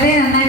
9 de la